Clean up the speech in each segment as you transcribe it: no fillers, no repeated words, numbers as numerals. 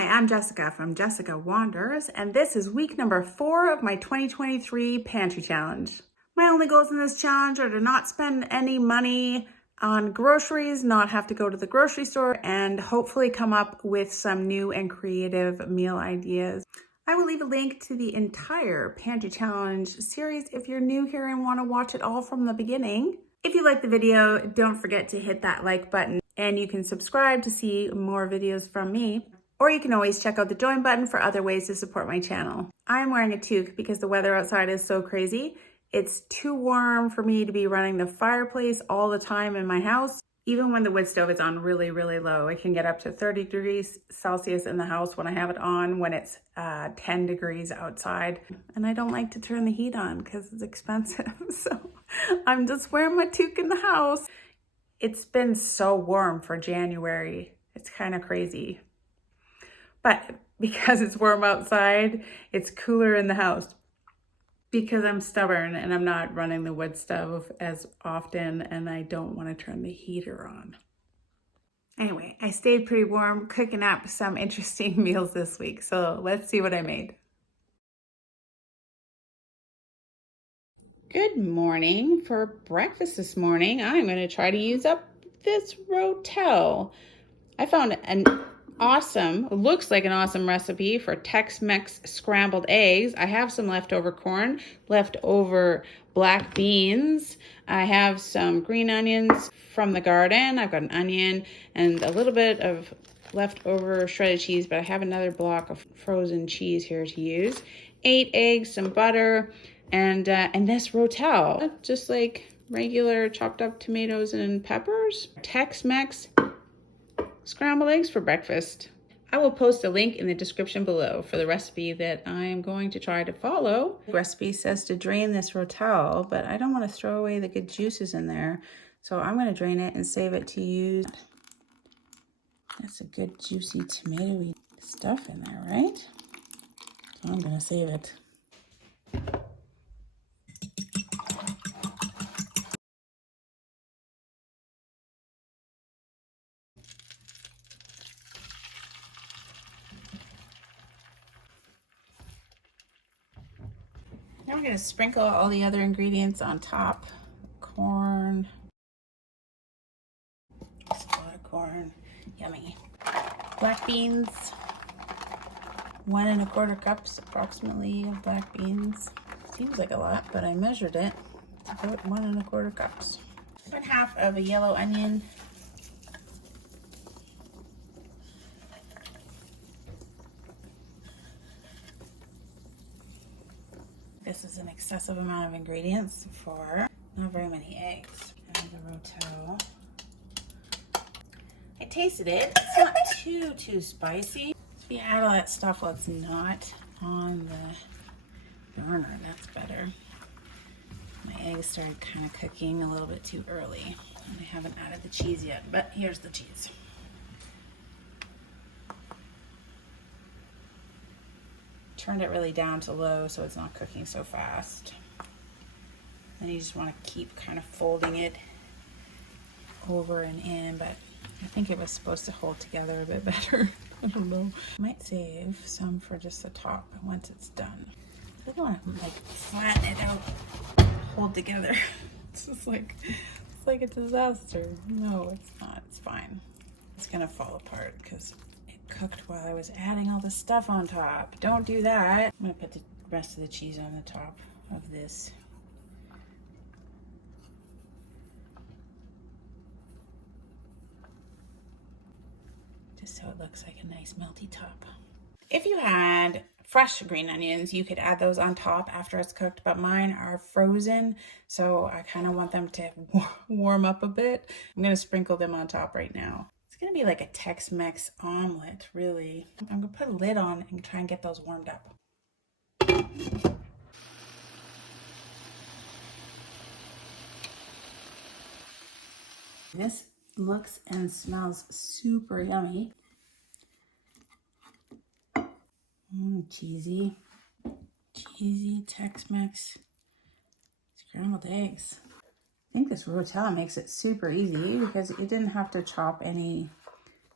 Hi, I'm Jessica from Jessica Wanders, and this is week number 4 of my 2023 Pantry Challenge. My only goals in this challenge are to not spend any money on groceries, not have to go to the grocery store, and hopefully come up with some new and creative meal ideas. I will leave a link to the entire Pantry Challenge series if you're new here and want to watch it all from the beginning. If you like the video, don't forget to hit that like button, and you can subscribe to see more videos from me. Or you can always check out the join button for other ways to support my channel. I'm wearing a toque because the weather outside is so crazy. It's too warm for me to be running the fireplace all the time in my house. Even when the wood stove is on really, really low, it can get up to 30 degrees Celsius in the house when I have it on, when it's 10 degrees outside. And I don't like to turn the heat on because it's expensive. So I'm just wearing my toque in the house. It's been so warm for January. It's kind of crazy. But because it's warm outside, it's cooler in the house. Because I'm stubborn and I'm not running the wood stove as often and I don't want to turn the heater on. Anyway, I stayed pretty warm cooking up some interesting meals this week. So let's see what I made. Good morning. For breakfast this morning, I'm going to try to use up this Rotel. I found looks like an awesome recipe for Tex-Mex scrambled eggs. I have some leftover corn, leftover black beans. I have some green onions from the garden. I've got an onion and a little bit of leftover shredded cheese, but I have another block of frozen cheese here to use. 8 eggs, some butter, and this Rotel, just like regular chopped up tomatoes and peppers. Tex-Mex scrambled eggs for breakfast. I will post a link in the description below for the recipe that I am going to try to follow. The recipe says to drain this Rotel, but I don't want to throw away the good juices in there. So I'm going to drain it and save it to use. That's a good juicy tomatoey stuff in there, right? So I'm going to save it. Now I'm going to sprinkle all the other ingredients on top. Corn. Just a lot of corn. Yummy. Black beans. 1 1/4 cups approximately of black beans. Seems like a lot, but I measured it. It's about 1 1/4 cups. 1/2 of a yellow onion. This is an excessive amount of ingredients for not very many eggs. And the Rotel. I tasted it. It's not too spicy. If you add all that stuff while it's not on the burner, that's better. My eggs started kind of cooking a little bit too early. And I haven't added the cheese yet, but here's the cheese. Turned it really down to low so it's not cooking so fast. And you just want to keep kind of folding it over and in, but I think it was supposed to hold together a bit better. I don't know. Might save some for just the top once it's done. I don't want to like flatten it out, hold together. It's just like, it's like a disaster. No, it's not. It's fine. It's gonna fall apart because it cooked while I was adding all the stuff on top. Don't do that. I'm gonna put the rest of the cheese on the top of this. Just so it looks like a nice melty top. If you had fresh green onions, you could add those on top after it's cooked, but mine are frozen, so I kind of want them to warm up a bit. I'm gonna sprinkle them on top right now. It's gonna be like a Tex-Mex omelet, really. I'm gonna put a lid on and try and get those warmed up. This looks and smells super yummy. Cheesy Tex-Mex scrambled eggs. I think this Rotel makes it super easy because you didn't have to chop any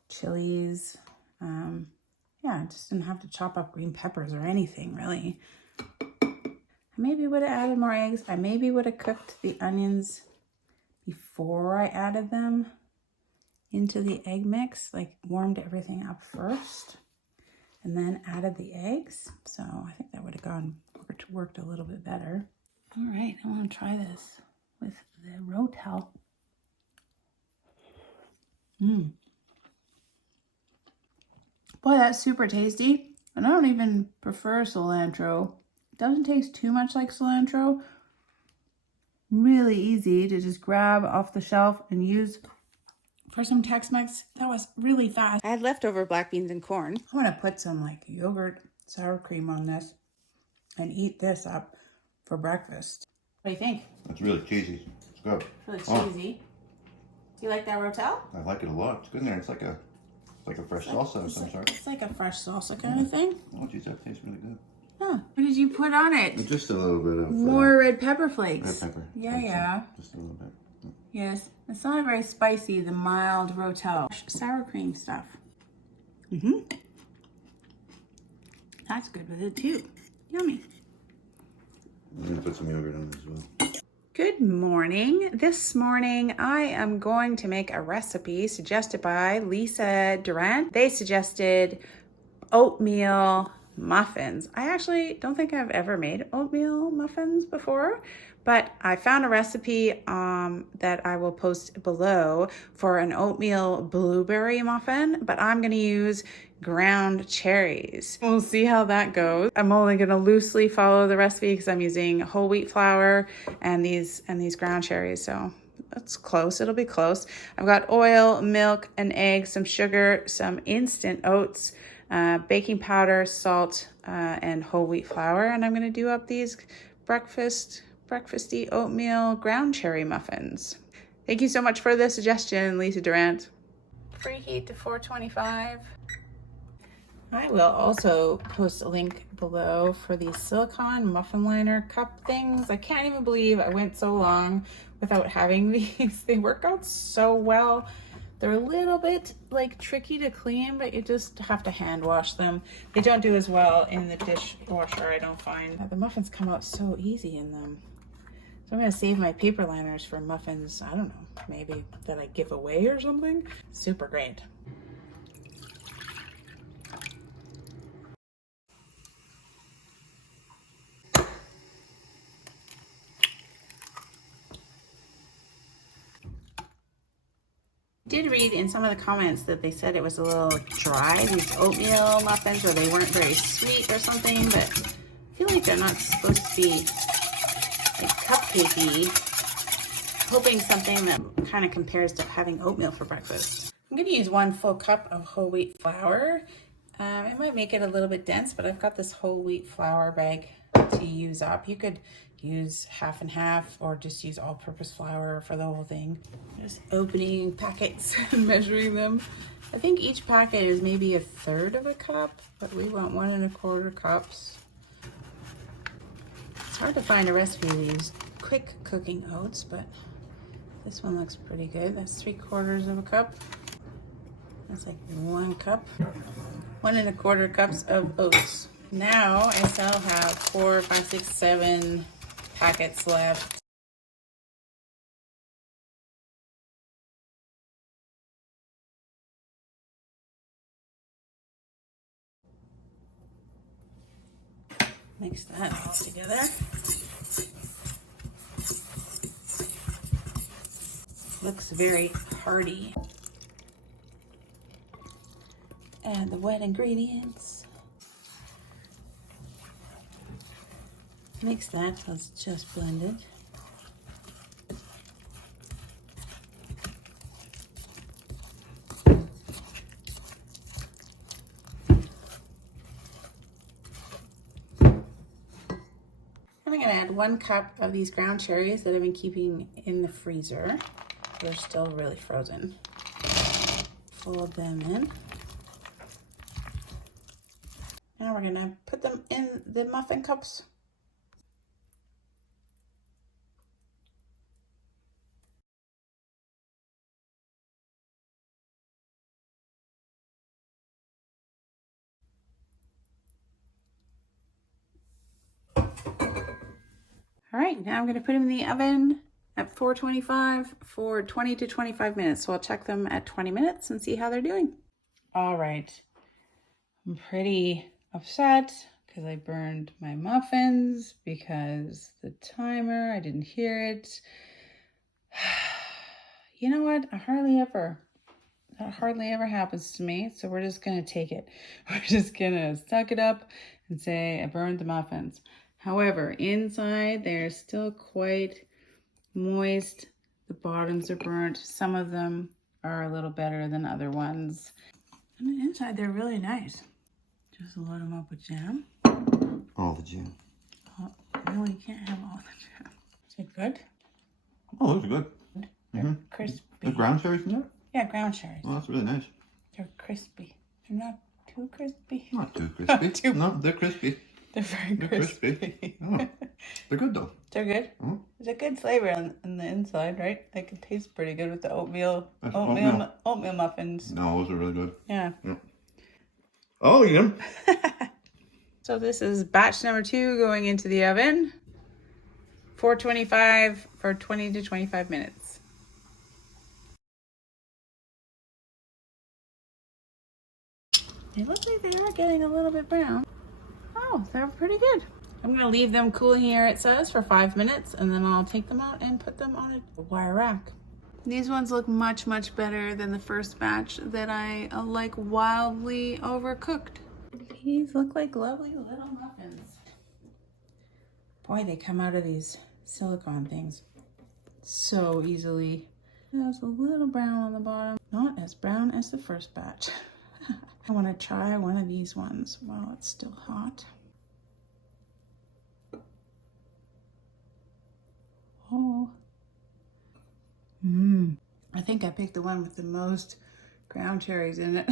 chilies. Yeah, yeah, I just didn't have to chop up green peppers or anything really. I maybe would have added more eggs. I maybe would have cooked the onions before I added them into the egg mix, like warmed everything up first and then added the eggs. So I think that would have worked a little bit better. All right, I want to try this with the Rotel. Boy, that's super tasty. And I don't even prefer cilantro. It doesn't taste too much like cilantro. Really easy to just grab off the shelf and use for some Tex-Mex. That was really fast. I had leftover black beans and corn. I'm gonna put some like yogurt, sour cream on this and eat this up for breakfast. What do you think? It's really cheesy. It's good. Really cheesy. Do you like that Rotel? I like it a lot. It's good in there. It's like a fresh salsa of some sort. It's like a fresh salsa kind of thing. Oh, geez, that tastes really good. Huh. What did you put on it? Just a little bit of... More red pepper flakes. Red pepper. Yeah. Just a little bit. Yes. It's not very spicy, the mild Rotel. Sour cream stuff. That's good with it too. Yummy. I'm going to put some yogurt on it as well. Good morning. This morning I am going to make a recipe suggested by Lisa Durant. They suggested oatmeal muffins. I actually don't think I've ever made oatmeal muffins before, but I found a recipe that I will post below for an oatmeal blueberry muffin, but I'm going to use ground cherries. We'll see how that goes. I'm only going to loosely follow the recipe because I'm using whole wheat flour and these ground cherries, so that's close. It'll be close. I've got oil, milk, an egg, some sugar, some instant oats, baking powder, salt, and whole wheat flour, and I'm going to do up these breakfasty oatmeal ground cherry muffins. Thank you so much for the suggestion, Lisa Durant. Preheat to 425. I will also post a link below for these silicone muffin liner cup things. I can't even believe I went so long without having these. They work out so well. They're a little bit like tricky to clean, but you just have to hand wash them. They don't do as well in the dishwasher, I don't find. The muffins come out so easy in them. So I'm gonna save my paper liners for muffins, I don't know, maybe that I give away or something. Super great. Did read in some of the comments that they said it was a little dry, these oatmeal muffins, or they weren't very sweet or something, but I feel like they're not supposed to be like cupcakey. Hoping something that kind of compares to having oatmeal for breakfast. I'm going to use 1 full cup of whole wheat flour. It might make it a little bit dense, but I've got this whole wheat flour bag to use up. You could use half and half or just use all-purpose flour for the whole thing. Just opening packets and measuring them. I think each packet is maybe 1/3 of a cup, but we want 1 1/4 cups. It's hard to find a recipe of these quick cooking oats, but this one looks pretty good. That's 3/4 of a cup. That's like 1 cup. 1 1/4 cups of oats. Now I still have 4, 5, 6, 7 packets left. Mix that all together. Looks very hearty. Add the wet ingredients. Mix that till it's just blended. I'm going to add 1 cup of these ground cherries that I've been keeping in the freezer. They're still really frozen. Fold them in. Now we're going to put them in the muffin cups. All right, now I'm gonna put them in the oven at 425 for 20 to 25 minutes. So I'll check them at 20 minutes and see how they're doing. All right, I'm pretty upset because I burned my muffins because the timer, I didn't hear it. You know what? That hardly ever happens to me. So we're just gonna take it. We're just gonna suck it up and say I burned the muffins. However, inside they're still quite moist. The bottoms are burnt. Some of them are a little better than other ones. And the inside they're really nice. Just load them up with jam. All the jam. Oh, no, you can't have all the jam. Is it good? Oh, those are good. They're crispy. The ground cherries in there? Yeah, ground cherries. Oh, that's really nice. They're crispy. They're not too crispy. Not too crispy. Too- No, they're crispy. They're very crispy. Oh, they're good though. They're good. Mm-hmm. There's a good flavor on the inside, right? Like it tastes pretty good with the oatmeal muffins. No, those are really good. Yeah. I'll eat them. So this is batch number 2 going into the oven. 425 for 20 to 25 minutes. They look like they are getting a little bit brown. Oh, they're pretty good. I'm gonna leave them cooling here, it says, for 5 minutes, and then I'll take them out and put them on a wire rack. These ones look much, much better than the first batch that I like wildly overcooked. These look like lovely little muffins. Boy, they come out of these silicone things so easily. There's a little brown on the bottom, not as brown as the first batch. I want to try one of these ones while it's still hot. Oh. I think I picked the one with the most ground cherries in it.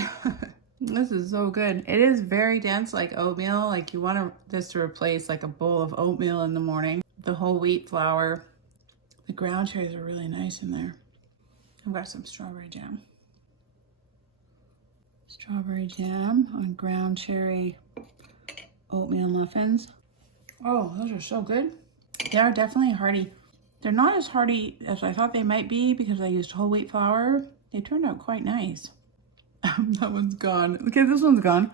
This is so good. It is very dense, like oatmeal. Like you want this to replace like a bowl of oatmeal in the morning. The whole wheat flour. The ground cherries are really nice in there. I've got some strawberry jam. Strawberry jam on ground cherry oatmeal muffins. Oh, those are so good. They are definitely hearty. They're not as hearty as I thought they might be because I used whole wheat flour. They turned out quite nice. That one's gone. Okay, this one's gone.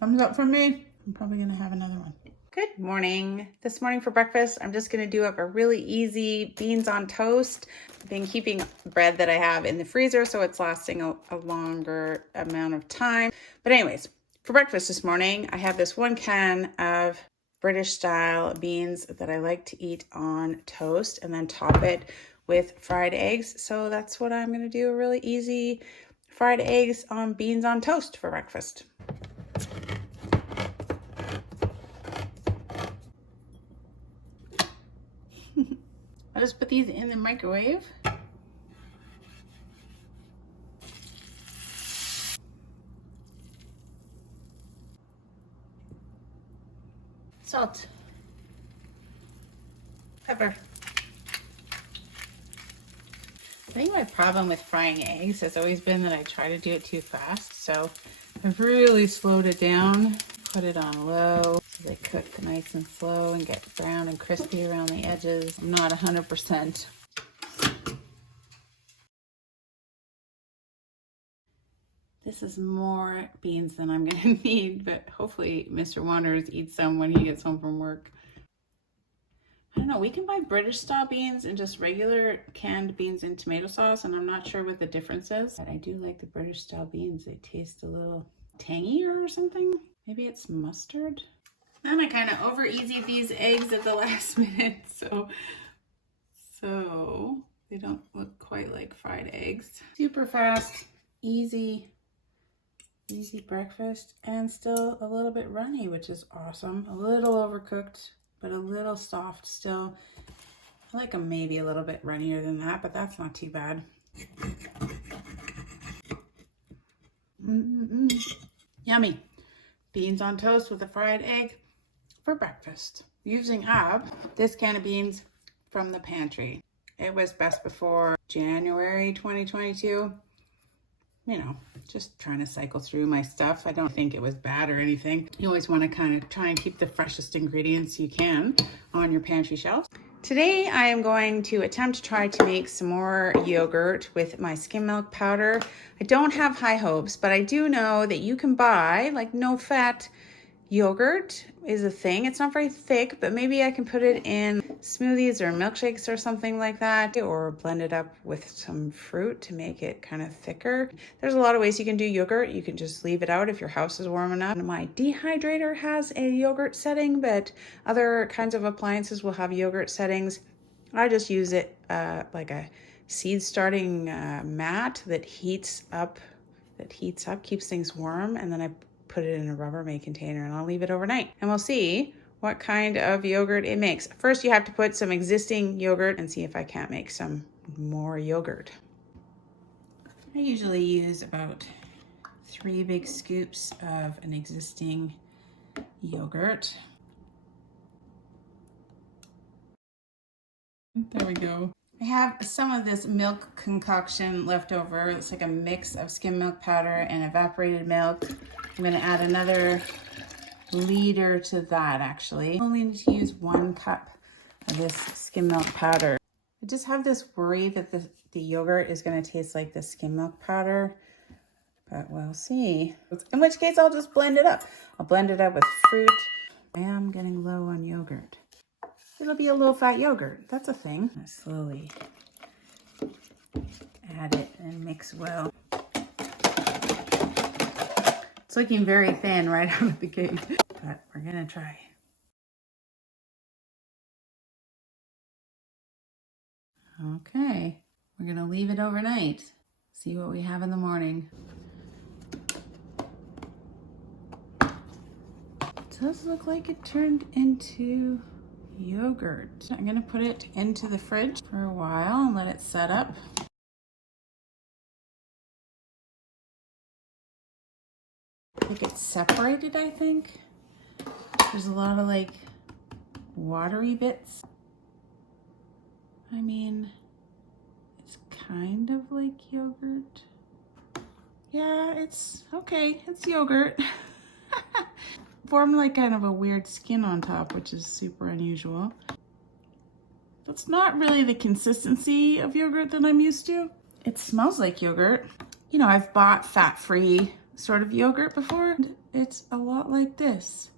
Thumbs up from me. I'm probably gonna have another one. Good morning. This morning for breakfast, I'm just gonna do up a really easy beans on toast. I've been keeping bread that I have in the freezer so it's lasting a longer amount of time. But anyways, for breakfast this morning, I have this 1 can of British style beans that I like to eat on toast and then top it with fried eggs. So that's what I'm gonna do, a really easy fried eggs on beans on toast for breakfast. I'll just put these in the microwave. Salt. Pepper. I think my problem with frying eggs has always been that I try to do it too fast. So I've really slowed it down, put it on low so they cook nice and slow and get brown and crispy around the edges. I'm not 100%. This is more beans than I'm gonna need, but hopefully Mr. Wanders eats some when he gets home from work. I don't know, we can buy British style beans and just regular canned beans and tomato sauce, and I'm not sure what the difference is. But I do like the British style beans. They taste a little tangier or something. Maybe it's mustard. Then I kind of over easied these eggs at the last minute, so they don't look quite like fried eggs. Super fast, easy breakfast, and still a little bit runny, which is awesome. A little overcooked, but a little soft still. I like them maybe a little bit runnier than that, but that's not too bad. Yummy. Beans on toast with a fried egg for breakfast. Using up this can of beans from the pantry. It was best before January 2022. you know, just trying to cycle through my stuff. I don't think it was bad or anything. You always want to kind of try and keep the freshest ingredients you can on your pantry shelf. Today I am going to attempt to try to make some more yogurt with my skim milk powder. I don't have high hopes, but I do know that you can buy like no fat yogurt is a thing. It's not very thick, but maybe I can put it in smoothies or milkshakes or something like that, or blend it up with some fruit to make it kind of thicker. There's a lot of ways you can do yogurt. You can just leave it out if your house is warm enough. My dehydrator has a yogurt setting, but other kinds of appliances will have yogurt settings. I just use it like a seed starting mat that heats up, keeps things warm, and then I put it in a Rubbermaid container and I'll leave it overnight. And we'll see what kind of yogurt it makes. First, you have to put some existing yogurt and see if I can't make some more yogurt. I usually use about 3 big scoops of an existing yogurt. There we go. I have some of this milk concoction left over. It's like a mix of skim milk powder and evaporated milk. I'm going to add another liter to that actually. I only need to use 1 cup of this skim milk powder. I just have this worry that the yogurt is going to taste like the skim milk powder, but we'll see. In which case I'll just blend it up. I'll blend it up with fruit. I am getting low on yogurt. It'll be a low fat yogurt. That's a thing. I slowly add it and mix well. It's looking very thin right out of the gate, but we're gonna try. Okay, we're gonna leave it overnight. See what we have in the morning. It does look like it turned into yogurt. I'm gonna put it into the fridge for a while and let it set up. It gets separated, I think. There's a lot of like watery bits. I mean, it's kind of like yogurt. Yeah, it's okay. It's yogurt. Formed like kind of a weird skin on top, which is super unusual. That's not really the consistency of yogurt that I'm used to. It smells like yogurt. You know, I've bought fat-free sort of yogurt before. It's a lot like this.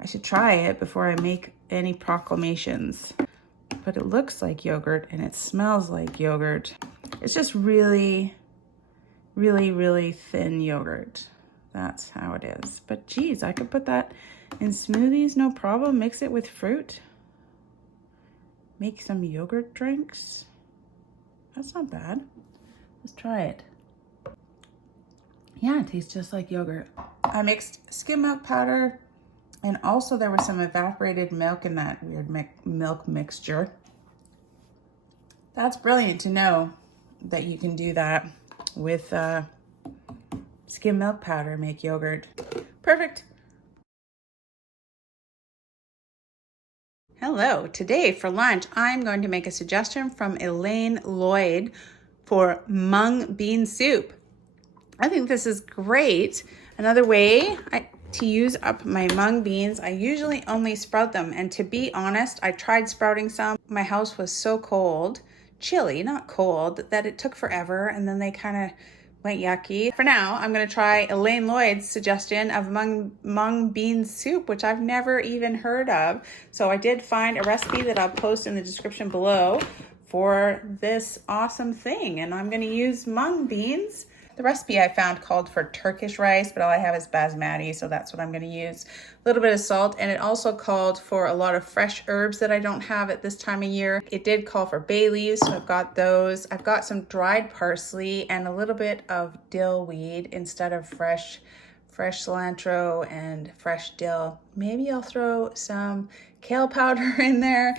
I should try it before I make any proclamations. But it looks like yogurt and it smells like yogurt. It's just really, really, really thin yogurt. That's how it is. But geez, I could put that in smoothies, no problem. Mix it with fruit. Make some yogurt drinks. That's not bad. Let's try it. Yeah, it tastes just like yogurt. I mixed skim milk powder, and also there was some evaporated milk in that weird milk mixture. That's brilliant to know that you can do that with skim milk powder, make yogurt. Perfect. Hello, today for lunch, I'm going to make a suggestion from Elaine Lloyd for mung bean soup. I think this is great. Another way to use up my mung beans, I usually only sprout them. And to be honest, I tried sprouting some. My house was so cold, chilly, not cold, that it took forever. And then they kind of went yucky. For now, I'm gonna try Elaine Lloyd's suggestion of mung bean soup, which I've never even heard of. So I did find a recipe that I'll post in the description below for this awesome thing. And I'm gonna use mung beans. The recipe I found called for Turkish rice, but all I have is basmati, so that's what I'm gonna use. A little bit of salt, and it also called for a lot of fresh herbs that I don't have at this time of year. It did call for bay leaves, so I've got those. I've got some dried parsley and a little bit of dill weed instead of fresh cilantro and fresh dill. Maybe I'll throw some kale powder in there.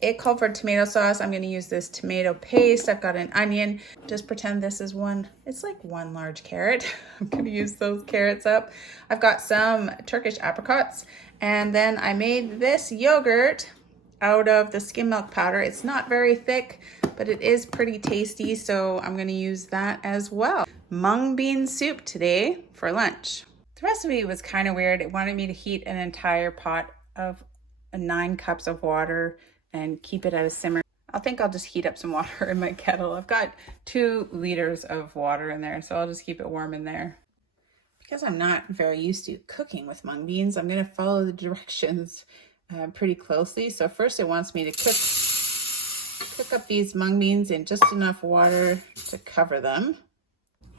It called for tomato sauce. I'm gonna use this tomato paste. I've got an onion. Just pretend this is it's like 1 large carrot. I'm gonna use those carrots up. I've got some Turkish apricots. And then I made this yogurt out of the skim milk powder. It's not very thick, but it is pretty tasty, so I'm gonna use that as well. Mung bean soup today for lunch. The recipe was kind of weird. It wanted me to heat an entire pot of 9 cups of water and keep it at a simmer. I think I'll just heat up some water in my kettle. I've got 2 liters of water in there, so I'll just keep it warm in there. Because I'm not very used to cooking with mung beans, I'm gonna follow the directions pretty closely. So first it wants me to cook up these mung beans in just enough water to cover them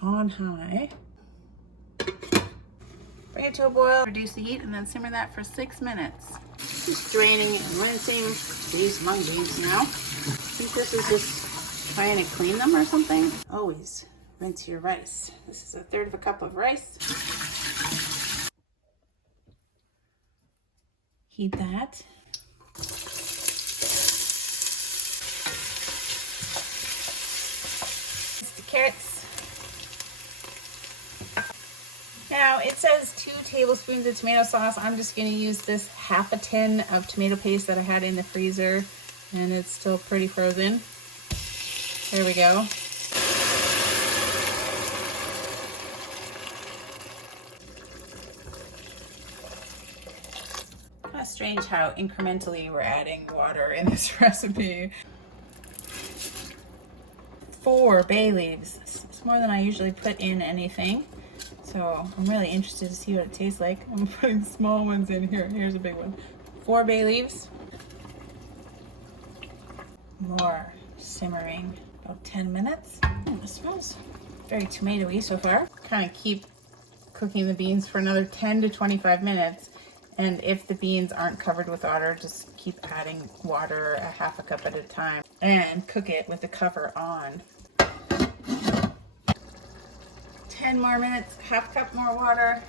on high. Bring it to a boil, reduce the heat, and then simmer that for 6 minutes. Just draining and rinsing these mung beans now. I think this is just trying to clean them or something. Always rinse your rice. This is 1/3 cup of rice. Heat that. The carrots. Now it says 2 tablespoons of tomato sauce. I'm just going to use this 1/2 tin of tomato paste that I had in the freezer, and it's still pretty frozen. There we go. Kind of strange how incrementally we're adding water in this recipe. 4 bay leaves. It's more than I usually put in anything. So I'm really interested to see what it tastes like. I'm putting small ones in here. Here's a big one. 4 bay leaves. More simmering, about 10 minutes. It smells very tomatoey so far. Kind of keep cooking the beans for another 10 to 25 minutes. And if the beans aren't covered with water, just keep adding water 1/2 cup at a time and cook it with the cover on. 10 more minutes, 1/2 cup more water.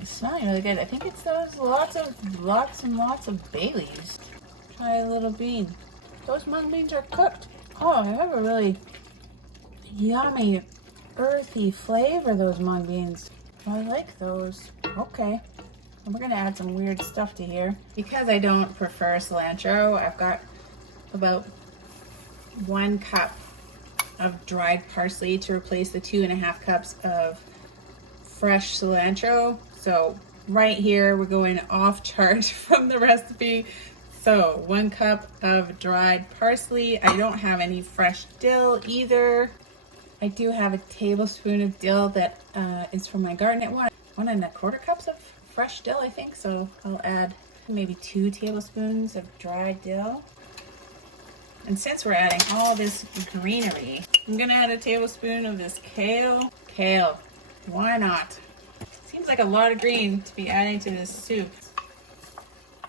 It's smelling really good. I think it's those lots and lots of bay leaves. Try a little bean. Those mung beans are cooked. Oh, I have a really yummy, earthy flavor, those mung beans. I like those. Okay. And we're gonna add some weird stuff to here. Because I don't prefer cilantro, I've got about 1 cup of dried parsley to replace the 2.5 cups of fresh cilantro. So right here we're going off chart from the recipe. So 1 cup of dried parsley. I don't have any fresh dill either. I do have a tablespoon of dill that is from my garden at 1.25 cups of fresh dill, I think. So I'll add maybe 2 tablespoons of dried dill. And since we're adding all this greenery, I'm gonna add a tablespoon of this kale. Kale, why not? Seems like a lot of green to be adding to this soup.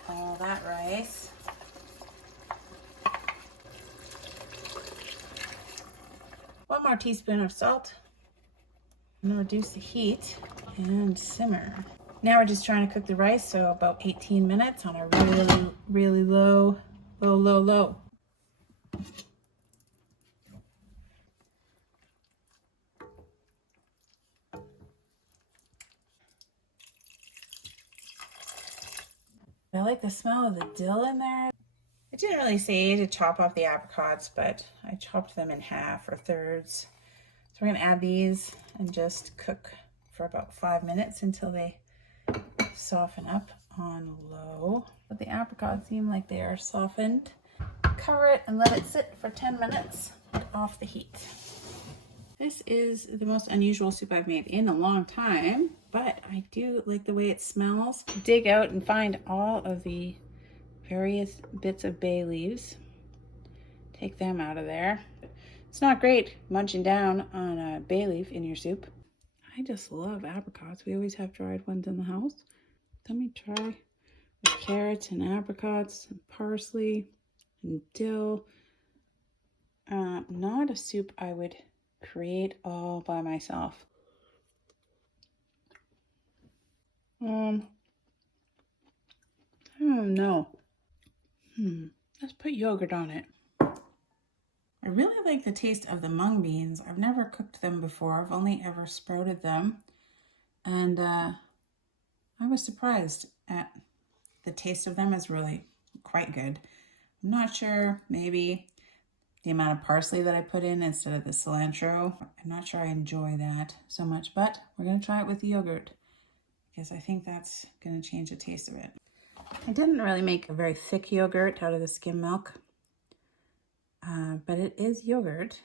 All that rice. One more teaspoon of salt. I'm gonna reduce the heat and simmer. Now we're just trying to cook the rice, so about 18 minutes on a really low. I like the smell of the dill in there. It didn't really say to chop off the apricots, but I chopped them in half or thirds. So we're gonna add these and just cook for about 5 minutes until they soften up on low. But the apricots seem like they are softened. Cover it and let it sit for 10 minutes off the heat. This is the most unusual soup I've made in a long time, but I do like the way it smells. Dig out and find all of the various bits of bay leaves. Take them out of there. It's not great munching down on a bay leaf in your soup. I just love apricots. We always have dried ones in the house. Let me try with carrots and apricots and parsley and dill. Not a soup I would create all by myself. I don't know. Let's put yogurt on it. I really like the taste of the mung beans. I've never cooked them before. I've only ever sprouted them. And I was surprised at the taste of them. Is really quite good. I'm not sure, maybe the amount of parsley that I put in instead of the cilantro. I'm not sure I enjoy that so much, but we're going to try it with the yogurt because I think that's going to change the taste of it. I didn't really make a very thick yogurt out of the skim milk, but it is yogurt.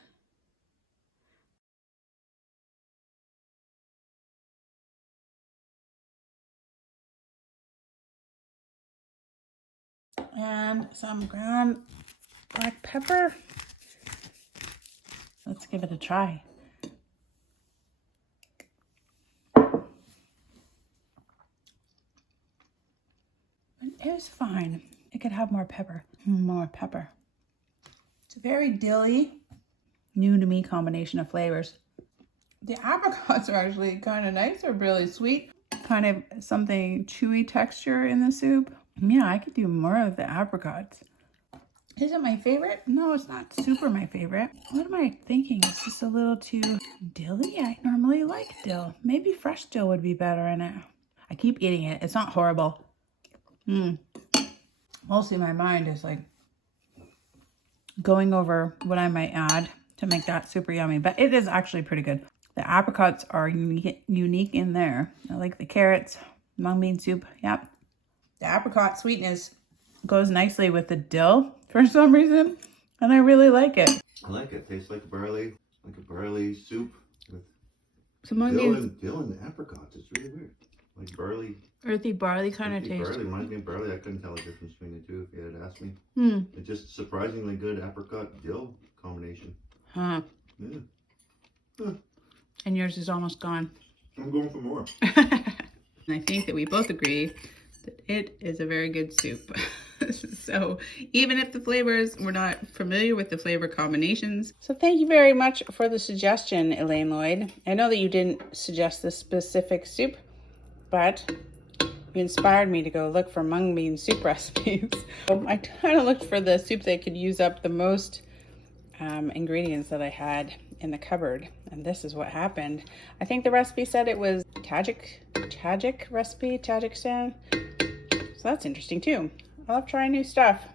And some ground black pepper. Let's give it a try. It is fine. It could have more pepper. More pepper. It's a very dilly, new to me combination of flavors. The apricots are actually kind of nice. They're really sweet. Kind of something chewy texture in the soup. Yeah, I could do more of the apricots. Is it my favorite? No, it's not super my favorite. What am I thinking? Is this a little too dilly? I normally like dill. Maybe fresh dill would be better in it. I keep eating it. It's not horrible. Mostly my mind is like going over what I might add to make that super yummy. But it is actually pretty good. The apricots are unique in there. I like the carrots, mung bean soup. Yep. The apricot sweetness goes nicely with the dill for some reason, and I really like it. I like it. Tastes like barley, like a barley soup with So mung bean, dill and apricots. It's really weird. Like barley. earthy barley kind of taste. Barley reminds me of barley. I couldn't tell the difference between the two if you had asked me. It's just surprisingly good apricot dill combination. Huh. Yeah. Huh. And yours is almost gone. I'm going for more. And I think that we both agree that it is a very good soup. So even if the flavors, we're not familiar with the flavor combinations. So thank you very much for the suggestion, Elaine Lloyd. I know that you didn't suggest this specific soup, but you inspired me to go look for mung bean soup recipes. So I kind of looked for the soup that could use up the most ingredients that I had in the cupboard, and this is what happened. I think the recipe said it was Tajik recipe, Tajikistan. So that's interesting too. I love trying new stuff.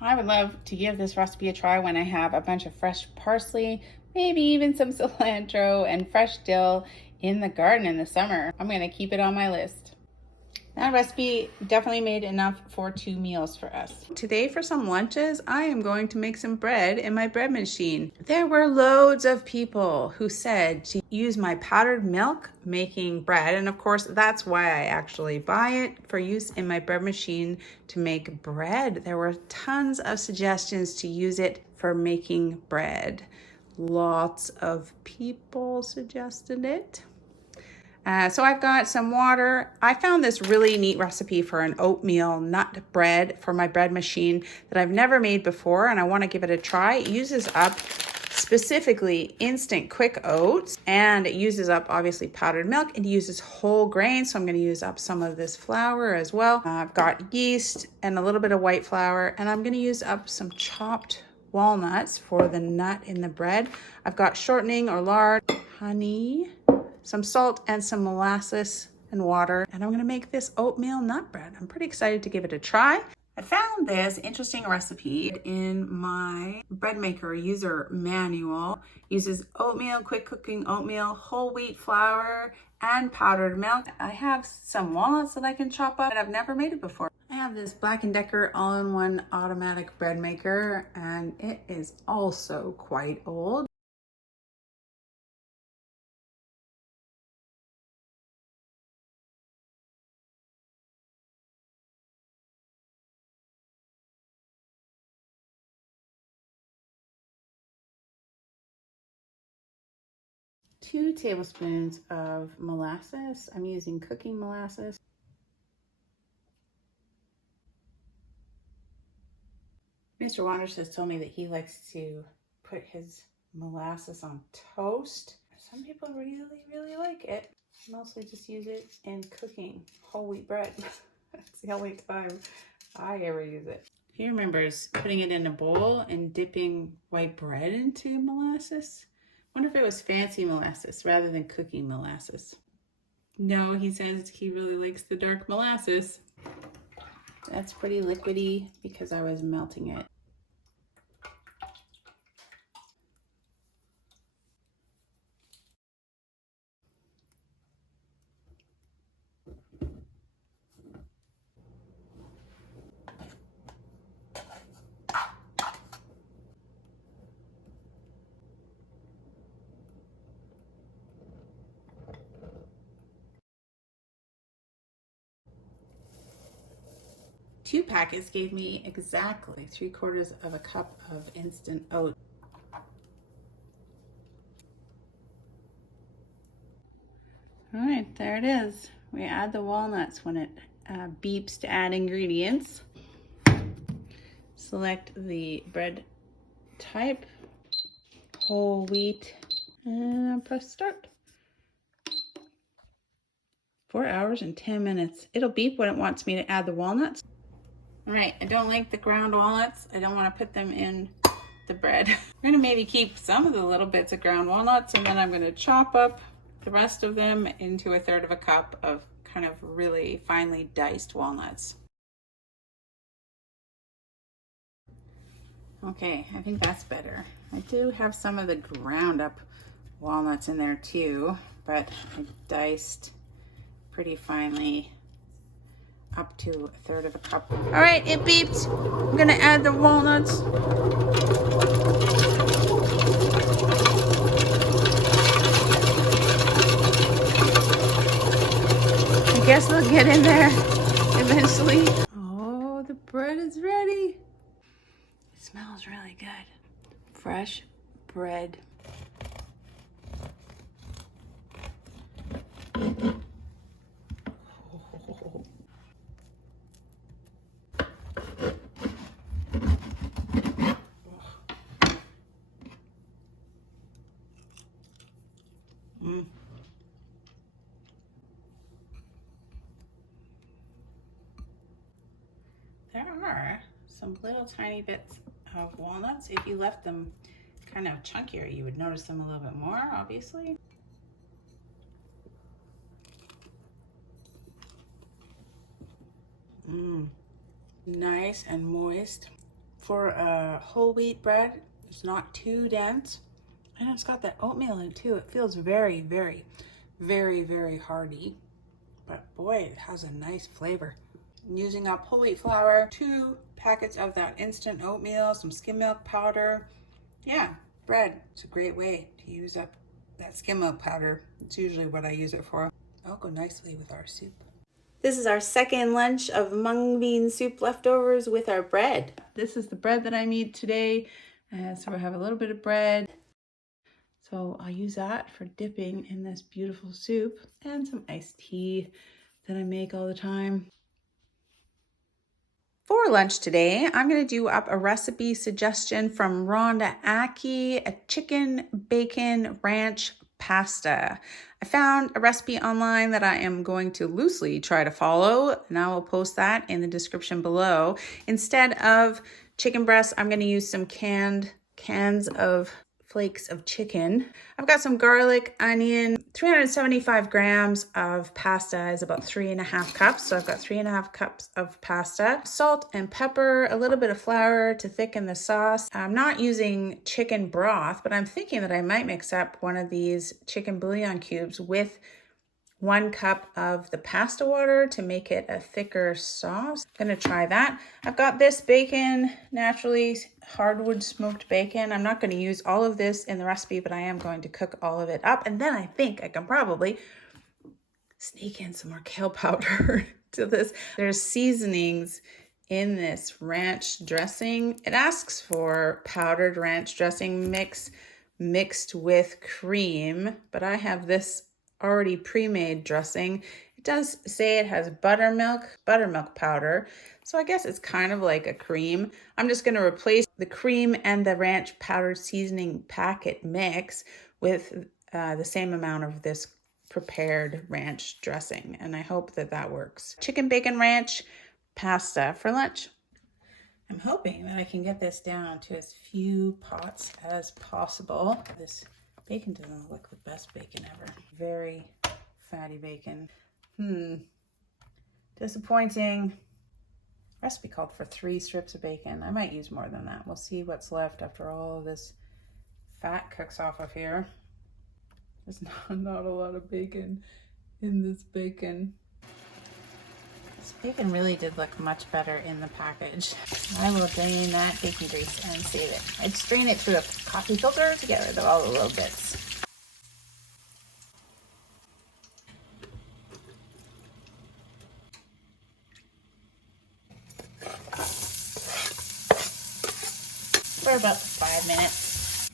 I would love to give this recipe a try when I have a bunch of fresh parsley, maybe even some cilantro and fresh dill in the garden in the summer. I'm going to keep it on my list. That recipe definitely made enough for 2 meals for us. Today for some lunches, I am going to make some bread in my bread machine. There were loads of people who said to use my powdered milk making bread. And of course, that's why I actually buy it for use in my bread machine to make bread. There were tons of suggestions to use it for making bread. Lots of people suggested it. So I've got some water. I found this really neat recipe for an oatmeal nut bread for my bread machine that I've never made before, and I want to give it a try. It uses up specifically instant quick oats, and it uses up obviously powdered milk. It uses whole grain, so I'm going to use up some of this flour as well. I've got yeast and a little bit of white flour, and I'm going to use up some chopped walnuts for the nut in the bread. I've got shortening or lard, honey, some salt, and some molasses and water. And I'm gonna make this oatmeal nut bread. I'm pretty excited to give it a try. I found this interesting recipe in my bread maker user manual. It uses oatmeal, quick cooking oatmeal, whole wheat flour, and powdered milk. I have some walnuts that I can chop up, but I've never made it before. I have this Black & Decker all-in-one automatic bread maker, and it is also quite old. Two tablespoons of molasses. I'm using cooking molasses. Mr. Wonders has told me that he likes to put his molasses on toast. Some people really like it. I mostly just use it in cooking whole wheat bread. That's the only time I ever use it. He remembers putting it in a bowl and dipping white bread into molasses. Wonder if it was fancy molasses rather than cookie molasses. No, he says he really likes the dark molasses. That's pretty liquidy because I was melting it. Two packets gave me exactly 3/4 of a cup of instant oat. All right, there it is. We add the walnuts when it beeps to add ingredients. Select the bread type, whole wheat, and press start. 4 hours and 10 minutes. It'll beep when it wants me to add the walnuts. All right, I don't like the ground walnuts. I don't want to put them in the bread. I'm gonna maybe keep some of the little bits of ground walnuts, and then I'm gonna chop up the rest of them into 1/3 cup of kind of really finely diced walnuts. Okay, I think that's better. I do have some of the ground up walnuts in there too, but I diced pretty finely up to 1/3 cup. All right, it beeped. I'm gonna add the walnuts. I guess they'll get in there eventually. Oh, the bread is ready. It smells really good. Fresh bread. There are some little tiny bits of walnuts. If you left them kind of chunkier, you would notice them a little bit more, obviously. Nice and moist. For a whole wheat bread, it's not too dense. And it's got that oatmeal in it too. It feels very, very, very, very hearty. But boy, it has a nice flavor. I'm using up whole wheat flour, 2 packets of that instant oatmeal, some skim milk powder. Yeah, bread. It's a great way to use up that skim milk powder. It's usually what I use it for. It'll go nicely with our soup. This is our second lunch of mung bean soup leftovers with our bread. This is the bread that I made today. So I have a little bit of bread. So I'll use that for dipping in this beautiful soup, and some iced tea that I make all the time. For lunch today, I'm going to do up a recipe suggestion from Rhonda Aki, a chicken bacon ranch pasta. I found a recipe online that I am going to loosely try to follow, and I will post that in the description below. Instead of chicken breast, I'm going to use some cans of flakes of chicken. I've got some garlic, onion, 375 grams of pasta is about 3.5 cups. So I've got 3.5 cups of pasta, salt and pepper, a little bit of flour to thicken the sauce. I'm not using chicken broth, but I'm thinking that I might mix up one of these chicken bouillon cubes with 1 cup of the pasta water to make it a thicker sauce. I'm gonna try that. I've got this bacon, naturally hardwood smoked bacon. I'm not gonna use all of this in the recipe, but I am going to cook all of it up. And then I think I can probably sneak in some more kale powder to this. There's seasonings in this ranch dressing. It asks for powdered ranch dressing mixed with cream, but I have this already pre-made dressing. It does say it has buttermilk powder. So I guess it's kind of like a cream. I'm just going to replace the cream and the ranch powder seasoning packet mix with the same amount of this prepared ranch dressing. And I hope that that works. Chicken bacon ranch pasta for lunch. I'm hoping that I can get this down to as few pots as possible. This Bacon doesn't look like the best bacon ever. Very fatty bacon. Disappointing. Recipe called for 3 strips of bacon. I might use more than that. We'll see what's left after all of this fat cooks off of here. There's not a lot of bacon in this bacon. This bacon really did look much better in the package. I will drain that bacon grease and save it. I'd strain it through a coffee filter to get rid of all the little bits. For about 5 minutes.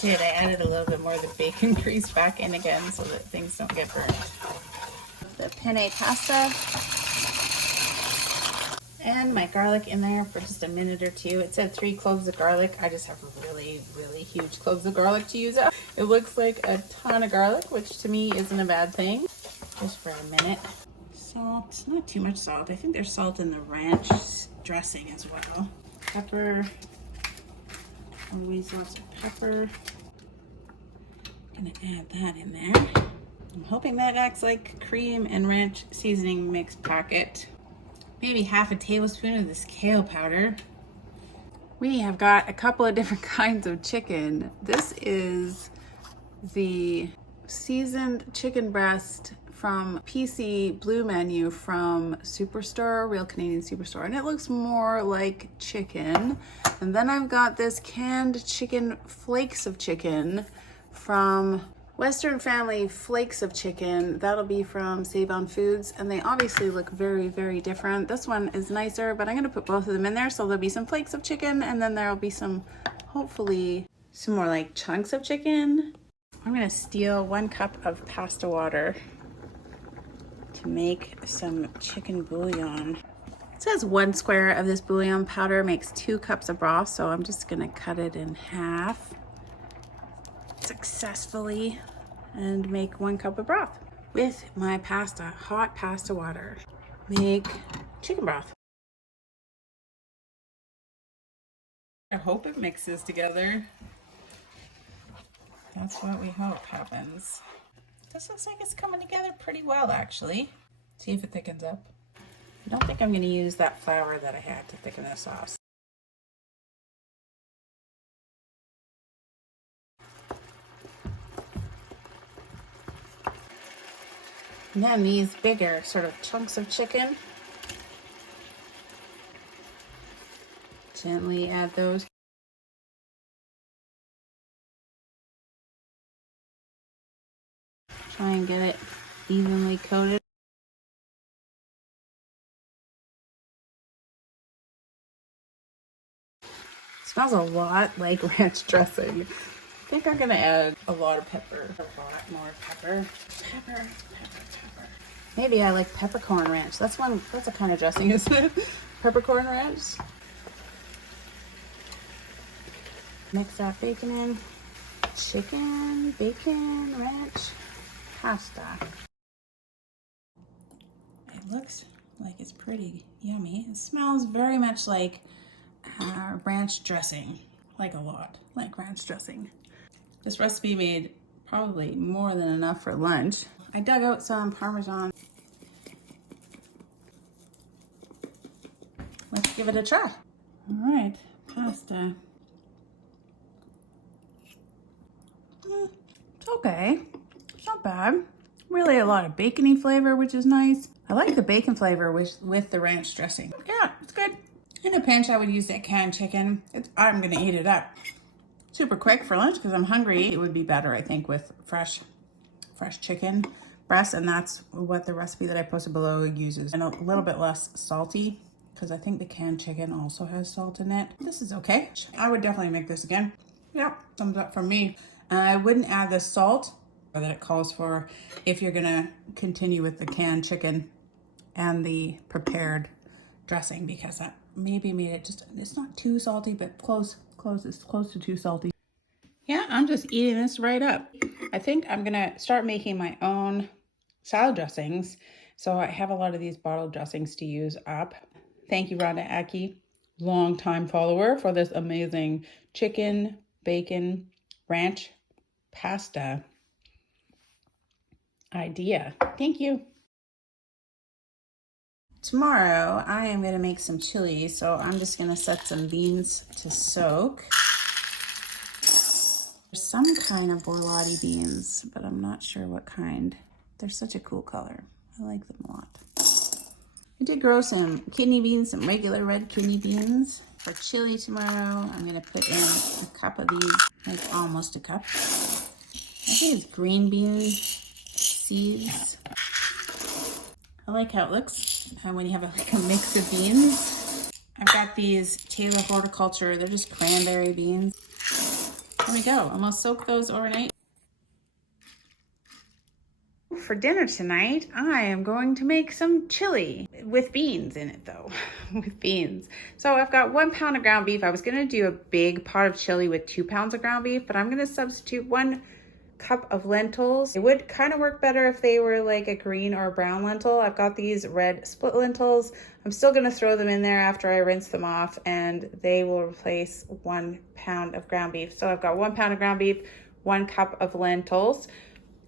Dude, I added a little bit more of the bacon grease back in again so that things don't get burnt. The penne pasta and my garlic in there for just a minute or 2. It said 3 cloves of garlic. I just have really, really huge cloves of garlic to use up. It looks like a ton of garlic, which to me isn't a bad thing. Just for a minute. Salt, not too much salt. I think there's salt in the ranch dressing as well. Pepper. Always lots of pepper. Gonna add that in there. I'm hoping that acts like cream and ranch seasoning mix packet. Maybe half a tablespoon of this kale powder. We have got a couple of different kinds of chicken. This is the seasoned chicken breast from PC Blue Menu from Superstore, Real Canadian Superstore, and it looks more like chicken. And then I've got this canned chicken flakes of chicken from Western Family Flakes of Chicken. That'll be from Save On Foods, and they obviously look very, very different. This one is nicer, but I'm gonna put both of them in there. So there'll be some flakes of chicken, and then there'll be some, hopefully, some more like chunks of chicken. I'm gonna steal 1 cup of pasta water to make some chicken bouillon. It says 1 square of this bouillon powder makes 2 cups of broth, so I'm just gonna cut it in half successfully and make 1 cup of broth. With my pasta, hot pasta water, make chicken broth. I hope it mixes together. That's what we hope happens. This looks like it's coming together pretty well, actually. See if it thickens up. I don't think I'm going to use that flour that I had to thicken the sauce. And then these bigger sort of chunks of chicken. Gently add those. Try and get it evenly coated. Smells a lot like ranch dressing. I think I'm gonna add a lot of pepper. A lot more pepper. Pepper. Maybe I like peppercorn ranch. That's a kind of dressing, isn't it? Peppercorn ranch. Mix that bacon in. Chicken, bacon, ranch, pasta. It looks like it's pretty yummy. It smells very much like ranch dressing, like a lot, like ranch dressing. This recipe made probably more than enough for lunch. I dug out some Parmesan. Let's give it a try. All right, pasta. It's okay. It's not bad. Really a lot of bacony flavor, which is nice. I like the bacon flavor with the ranch dressing. Yeah, it's good. In a pinch, I would use that canned chicken. I'm gonna eat it up. Super quick for lunch because I'm hungry. It would be better, I think, with fresh chicken breast, and that's what the recipe that I posted below uses. And a little bit less salty because I think the canned chicken also has salt in it. This is okay. I would definitely make this again. Yeah, thumbs up from me. I wouldn't add the salt that it calls for if you're gonna continue with the canned chicken and the prepared dressing, because that maybe made it just, it's not too salty, but close, it's close to too salty. Yeah, I'm just eating this right up. I think I'm gonna start making my own salad dressings. So I have a lot of these bottled dressings to use up. Thank you, Rhonda Aki, long-time follower, for this amazing chicken, bacon, ranch pasta idea. Thank you. Tomorrow I am going to make some chili, so I'm just going to set some beans to soak. There's some kind of borlotti beans, but I'm not sure what kind. They're such a cool color. I like them a lot. I did grow some kidney beans, some regular red kidney beans. For chili tomorrow, I'm going to put in a cup of these, like almost a cup. I think it's green bean seeds. I like how it looks when you have like a mix of beans. I've got these Taylor Horticulture, they're just cranberry beans. There we go, I'm gonna soak those overnight. For dinner tonight, I am going to make some chili with beans in it though, with beans. So I've got 1 pound of ground beef. I was gonna do a big pot of chili with 2 pounds of ground beef, but I'm gonna substitute 1 cup of lentils. It would kind of work better if they were like a green or a brown lentil. I've got these red split lentils. I'm still gonna throw them in there after I rinse them off, and they will replace 1 pound of ground beef. So I've got 1 pound of ground beef, 1 cup of lentils.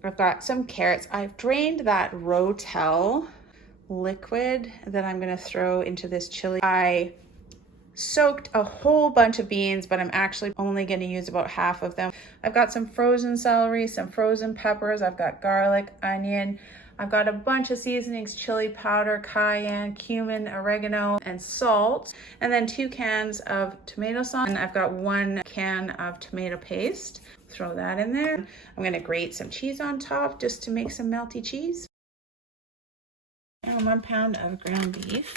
I've got some carrots. I've drained that Rotel liquid that I'm gonna throw into this chili. I soaked a whole bunch of beans, but I'm actually only going to use about half of them. I've got some frozen celery, some frozen peppers. I've got garlic, onion. I've got a bunch of seasonings, chili powder, cayenne, cumin, oregano, and salt. And then 2 cans of tomato sauce. And I've got 1 can of tomato paste. Throw that in there. I'm going to grate some cheese on top just to make some melty cheese. And 1 pound of ground beef.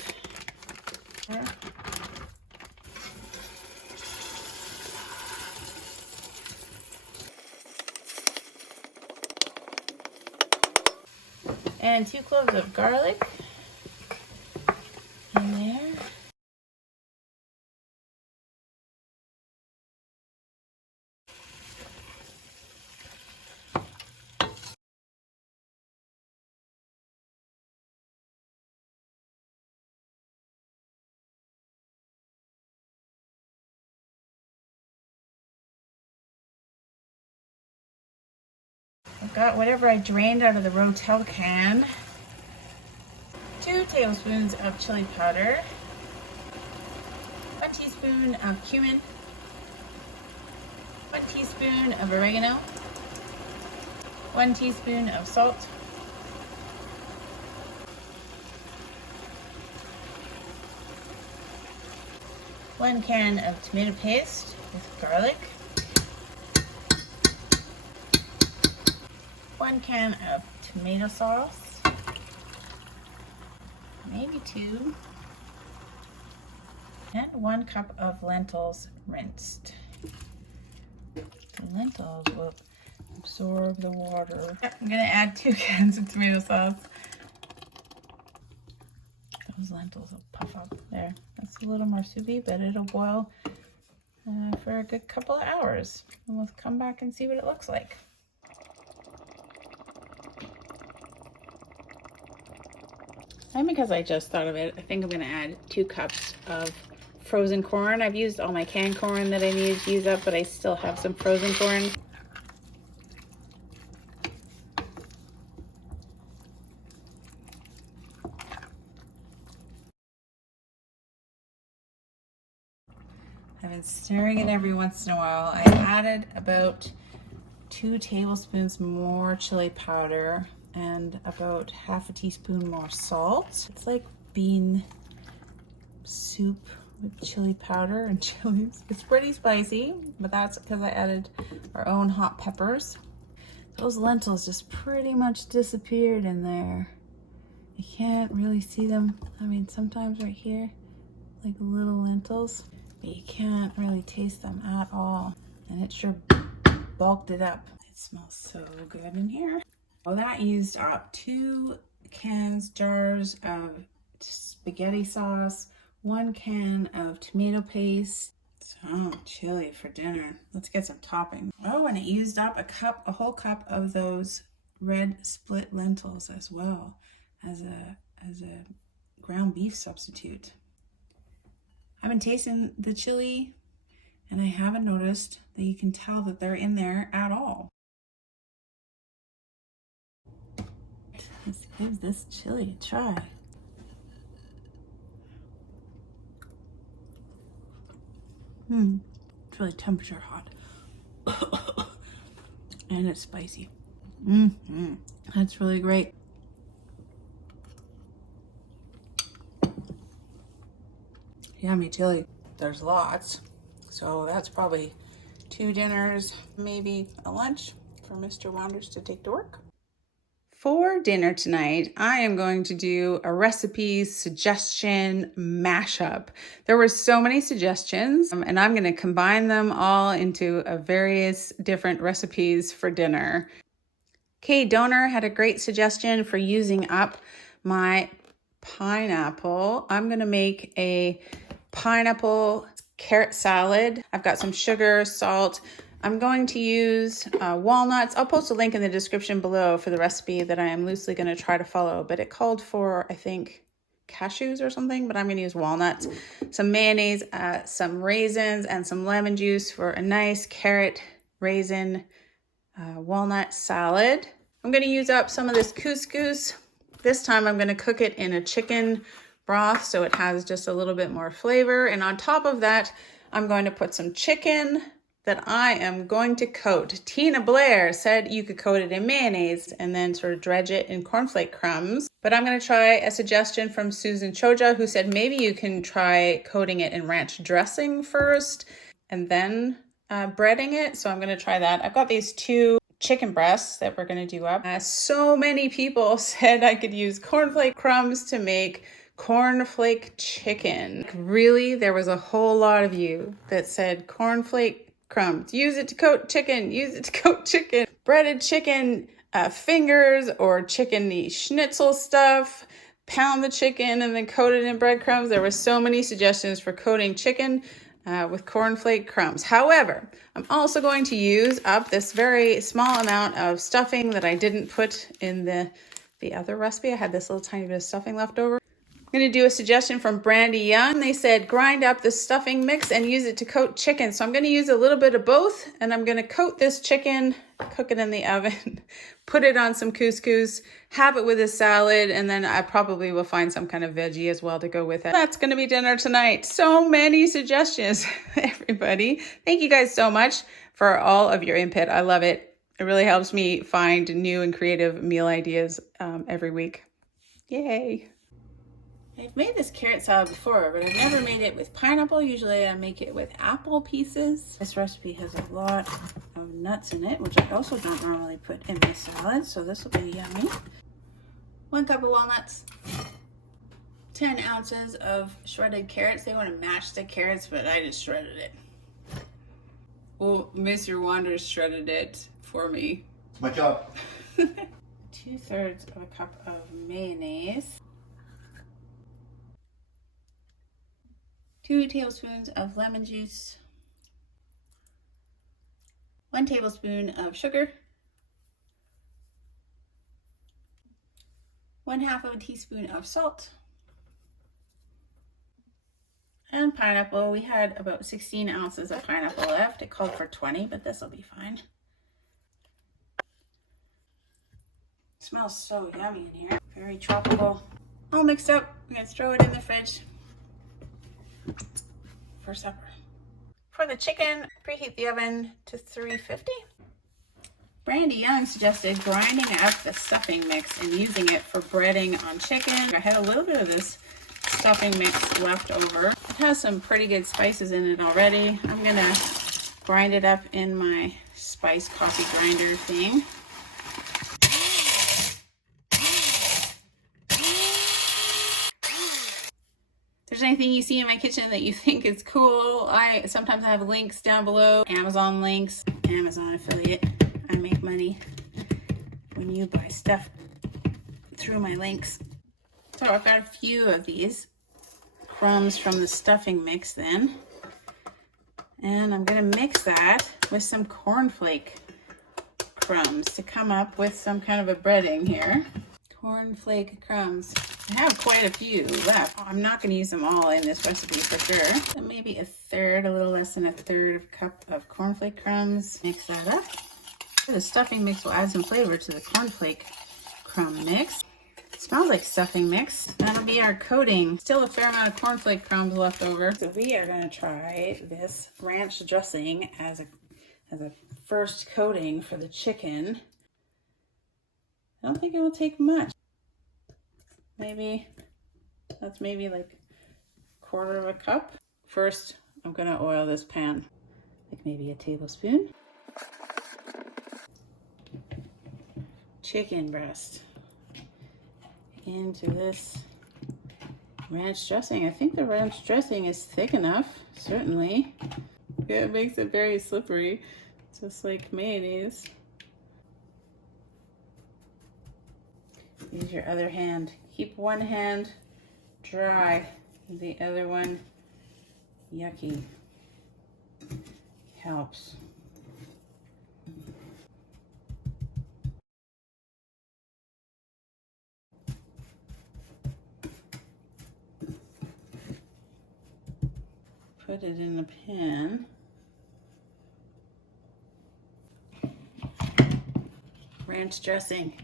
And 2 cloves of garlic in there. I've got whatever I drained out of the Rotel can. 2 tablespoons of chili powder, 1 teaspoon of cumin, 1 teaspoon of oregano, 1 teaspoon of salt, 1 can of tomato paste with garlic, 1 can of tomato sauce, maybe 2, and 1 cup of lentils rinsed. The lentils will absorb the water. I'm gonna add 2 cans of tomato sauce. Those lentils will puff up there. That's a little more soupy, but it'll boil for a good couple of hours. And we'll come back and see what it looks like. And because I just thought of it, I think I'm gonna add 2 cups of frozen corn. I've used all my canned corn that I needed to use up, but I still have some frozen corn. I've been stirring it every once in a while. I added about 2 tablespoons more chili powder and about half a teaspoon more salt. It's like bean soup with chili powder and chilies. It's pretty spicy, but that's because I added our own hot peppers. Those lentils just pretty much disappeared in there. You can't really see them. I mean, sometimes right here, like little lentils, but you can't really taste them at all. And it sure bulked it up. It smells so good in here. Well, that used up 2 jars of spaghetti sauce, 1 can of tomato paste. So chili for dinner. Let's get some topping. Oh, and it used up a whole cup of those red split lentils as well as a ground beef substitute. I've been tasting the chili and I haven't noticed that you can tell that they're in there at all. Give this chili a try. It's really temperature hot. And it's spicy. That's really great. Yummy chili. There's lots. So that's probably 2 dinners, maybe a lunch for Mr. Wanders to take to work. For dinner tonight, I am going to do a recipe suggestion mashup. There were so many suggestions, and I'm going to combine them all into various different recipes for dinner. Kay Donor had a great suggestion for using up my pineapple. I'm going to make a pineapple carrot salad. I've got some sugar, salt. I'm going to use walnuts. I'll post a link in the description below for the recipe that I am loosely going to try to follow, but it called for, I think, cashews or something, but I'm going to use walnuts, some mayonnaise, some raisins, and some lemon juice for a nice carrot, raisin, walnut salad. I'm going to use up some of this couscous. This time I'm going to cook it in a chicken broth so it has just a little bit more flavor. And on top of that, I'm going to put some chicken that I am going to coat. Tina Blair said you could coat it in mayonnaise and then sort of dredge it in cornflake crumbs. But I'm going to try a suggestion from Susan Choja, who said maybe you can try coating it in ranch dressing first and then breading it. So I'm going to try that. I've got these 2 chicken breasts that we're going to do up. So many people said I could use cornflake crumbs to make cornflake chicken. Really, there was a whole lot of you that said cornflake crumbs. Use it to coat chicken. Use it to coat chicken. Breaded chicken fingers or chicken schnitzel stuff. Pound the chicken and then coat it in breadcrumbs. There were so many suggestions for coating chicken with cornflake crumbs. However, I'm also going to use up this very small amount of stuffing that I didn't put in the other recipe. I had this little tiny bit of stuffing left over. I'm going to do a suggestion from Brandy Young. They said grind up the stuffing mix and use it to coat chicken. So I'm going to use a little bit of both, and I'm going to coat this chicken, cook it in the oven, put it on some couscous, have it with a salad, and then I probably will find some kind of veggie as well to go with it. That's going to be dinner tonight. So many suggestions, everybody. Thank you guys so much for all of your input. I love it. It really helps me find new and creative meal ideas every week. Yay. I've made this carrot salad before, but I've never made it with pineapple. Usually I make it with apple pieces. This recipe has a lot of nuts in it, which I also don't normally put in my salad, so this will be yummy. 1 cup of walnuts, 10 ounces of shredded carrots. They want to mash the carrots, but I just shredded it. Well, Mr. Wanders shredded it for me. It's my job. 2/3 of a cup of mayonnaise. 2 tablespoons of lemon juice, 1 tablespoon of sugar, 1/2 of a teaspoon of salt, and pineapple. We had about 16 ounces of pineapple left. It called for 20, but this will be fine. It smells so yummy in here. Very tropical. All mixed up. I'm going to throw it in the fridge for supper. For the chicken, preheat the oven to 350. Brandy Young suggested grinding up the stuffing mix and using it for breading on chicken. I had a little bit of this stuffing mix left over. It has some pretty good spices in it already. I'm gonna grind it up in my spice coffee grinder thing. If there's anything you see in my kitchen that you think is cool, sometimes I have links down below, Amazon links, Amazon affiliate. I make money when you buy stuff through my links. So I've got a few of these crumbs from the stuffing mix then. And I'm gonna mix that with some cornflake crumbs to come up with some kind of a breading here. Cornflake crumbs. I have quite a few left. I'm not going to use them all in this recipe for sure. So maybe a little less than a third of a cup of cornflake crumbs. Mix that up. The stuffing mix will add some flavor to the cornflake crumb mix. Smells like stuffing mix. That'll be our coating. Still a fair amount of cornflake crumbs left over. So we are gonna try this ranch dressing as a first coating for the chicken. I don't think it will take much. That's maybe like a quarter of a cup. First, I'm gonna oil this pan, like maybe a tablespoon. Chicken breast into this ranch dressing. I think the ranch dressing is thick enough, certainly. Yeah, it makes it very slippery, just like mayonnaise. Use your other hand. Keep one hand dry, the other one yucky. Helps. Put it in the pan. Ranch dressing.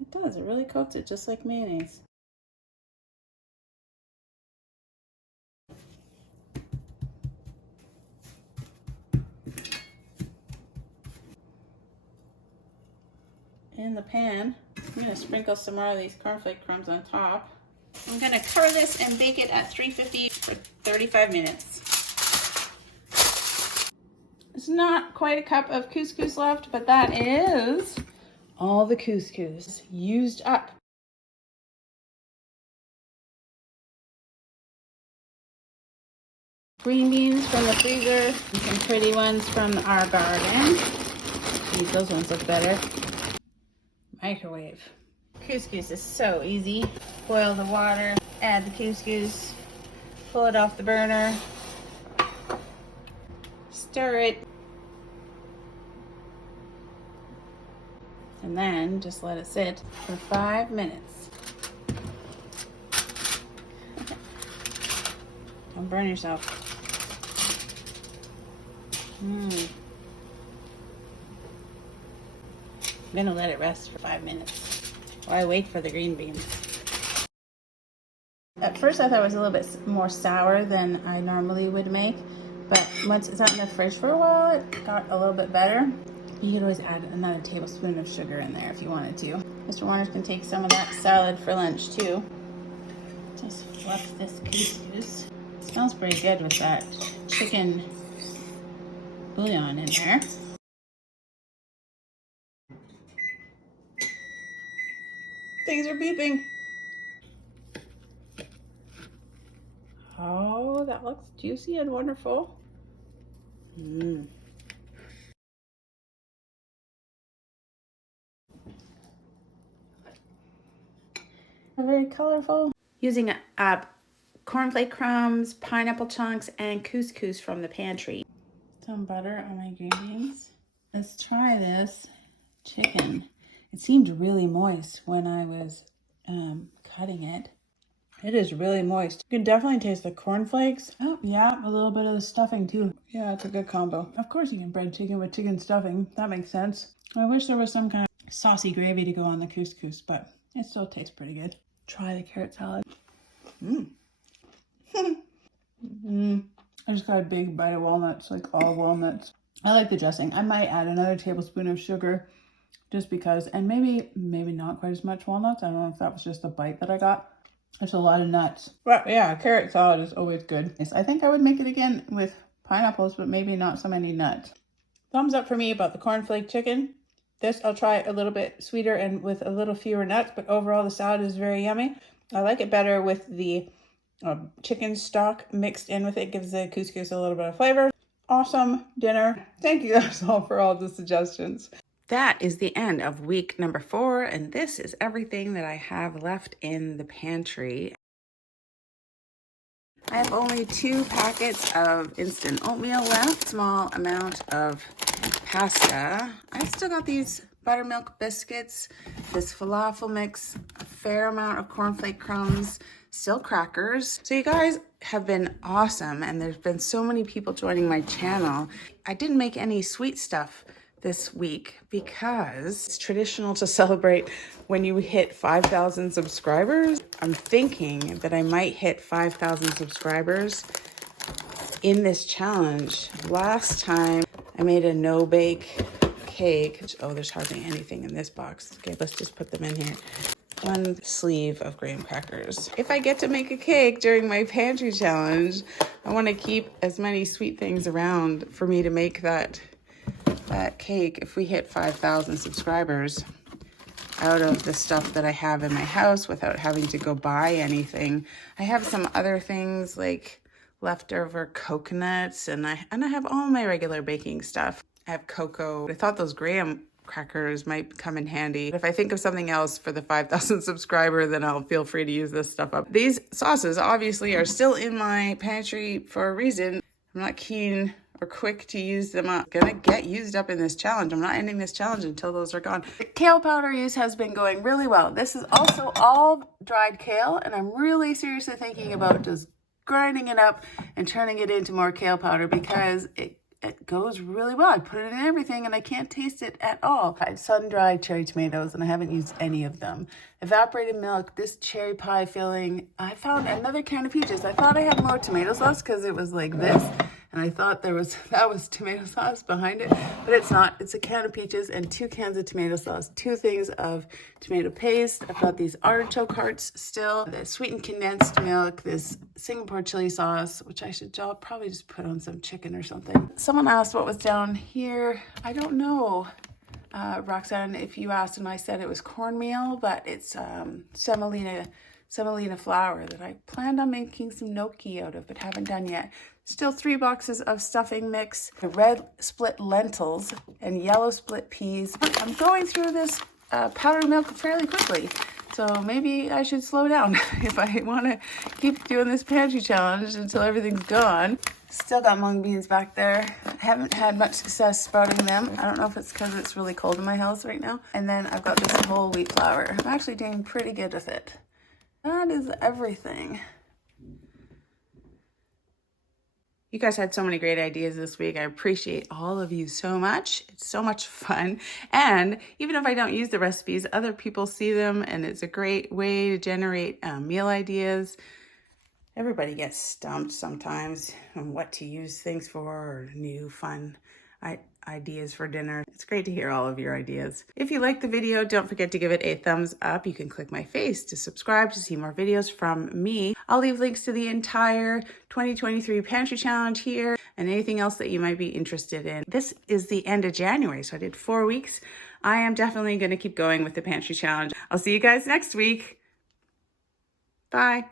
It does, it really coats it just like mayonnaise. In the pan, I'm gonna sprinkle some more of these cornflake crumbs on top. I'm gonna cover this and bake it at 350 for 35 minutes. It's not quite a cup of couscous left, but that is all the couscous used up. Green beans from the freezer, and some pretty ones from our garden. Those ones look better. Microwave. Couscous is so easy. Boil the water, add the couscous, pull it off the burner, stir it, and then just let it sit for 5 minutes. Don't burn yourself. I'm gonna let it rest for 5 minutes while I wait for the green beans. At first I thought it was a little bit more sour than I normally would make, but once it's out in the fridge for a while, it got a little bit better. You could always add another tablespoon of sugar in there if you wanted to. Mr. Warner's can take some of that salad for lunch too. Just fluff this couscous. It smells pretty good with that chicken bouillon in there. Things are beeping. Oh, that looks juicy and wonderful. Very colorful. Using cornflake crumbs, pineapple chunks, and couscous from the pantry. Some butter on my green beans. Let's try this chicken. It seemed really moist when I was cutting it. It is really moist. You can definitely taste the cornflakes. Oh, yeah, a little bit of the stuffing too. Yeah, it's a good combo. Of course you can bread chicken with chicken stuffing. That makes sense. I wish there was some kind of saucy gravy to go on the couscous, but it still tastes pretty good. Try the carrot salad. I just got a big bite of walnuts, like all walnuts. I like the dressing. I might add another tablespoon of sugar just because, and maybe not quite as much walnuts. I don't know if that was just the bite that I got. There's a lot of nuts. But yeah, carrot salad is always good. Yes, I think I would make it again with pineapples, but maybe not so many nuts. Thumbs up for me about the cornflake chicken. This I'll try a little bit sweeter and with a little fewer nuts, but overall the salad is very yummy. I like it better with the chicken stock mixed in with it. Gives the couscous a little bit of flavor. Awesome dinner. Thank you guys all for all the suggestions. That is the end of week number 4, and this is everything that I have left in the pantry. I have only 2 packets of instant oatmeal left, small amount of pasta. I still got these buttermilk biscuits, this falafel mix, a fair amount of cornflake crumbs, still crackers. So you guys have been awesome, and there's been so many people joining my channel. I didn't make any sweet stuff this week because it's traditional to celebrate when you hit 5,000 subscribers. I'm thinking that I might hit 5,000 subscribers in this challenge. Last time I made a no-bake cake. Oh, there's hardly anything in this box. Okay, let's just put them in here. 1 sleeve of graham crackers. If I get to make a cake during my pantry challenge, I want to keep as many sweet things around for me to make that cake if we hit 5,000 subscribers out of the stuff that I have in my house without having to go buy anything. I have some other things like leftover coconuts and I have all my regular baking stuff. I have cocoa. I thought those graham crackers might come in handy. If I think of something else for the 5,000 subscriber, then I'll feel free to use this stuff up. These sauces obviously are still in my pantry for a reason. I'm not keen or quick to use them up. Gonna get used up in this challenge. I'm not ending this challenge until those are gone. The kale powder use has been going really well. This is also all dried kale, and I'm really seriously thinking about just grinding it up and turning it into more kale powder because it goes really well. I put it in everything and I can't taste it at all. I sun-dried cherry tomatoes and I haven't used any of them. Evaporated milk, this cherry pie filling. I found another can of peaches. I thought I had more tomato sauce because it was like this. And I thought that was tomato sauce behind it, but it's not. It's a can of peaches and 2 cans of tomato sauce, 2 things of tomato paste. I've got these artichoke hearts still, the sweetened condensed milk, this Singapore chili sauce, which I'll probably just put on some chicken or something. Someone asked what was down here. I don't know, Roxanne, if you asked and I said it was cornmeal, but it's semolina flour that I planned on making some gnocchi out of, but haven't done yet. Still 3 boxes of stuffing mix, the red split lentils and yellow split peas. I'm going through this powdered milk fairly quickly, so maybe I should slow down if I want to keep doing this pantry challenge until everything's gone. Still got mung beans back there. Haven't had much success sprouting them. I don't know if it's because it's really cold in my house right now. And then I've got this whole wheat flour. I'm actually doing pretty good with it. That is everything. You guys had so many great ideas this week. I appreciate all of you so much. It's so much fun. And even if I don't use the recipes, other people see them and it's a great way to generate meal ideas. Everybody gets stumped sometimes on what to use things for or new fun ideas for dinner. It's great to hear all of your ideas. If you liked the video, don't forget to give it a thumbs up. You can click my face to subscribe to see more videos from me. I'll leave links to the entire 2023 Pantry Challenge here and anything else that you might be interested in. This is the end of January, so I did 4 weeks. I am definitely going to keep going with the Pantry Challenge. I'll see you guys next week. Bye.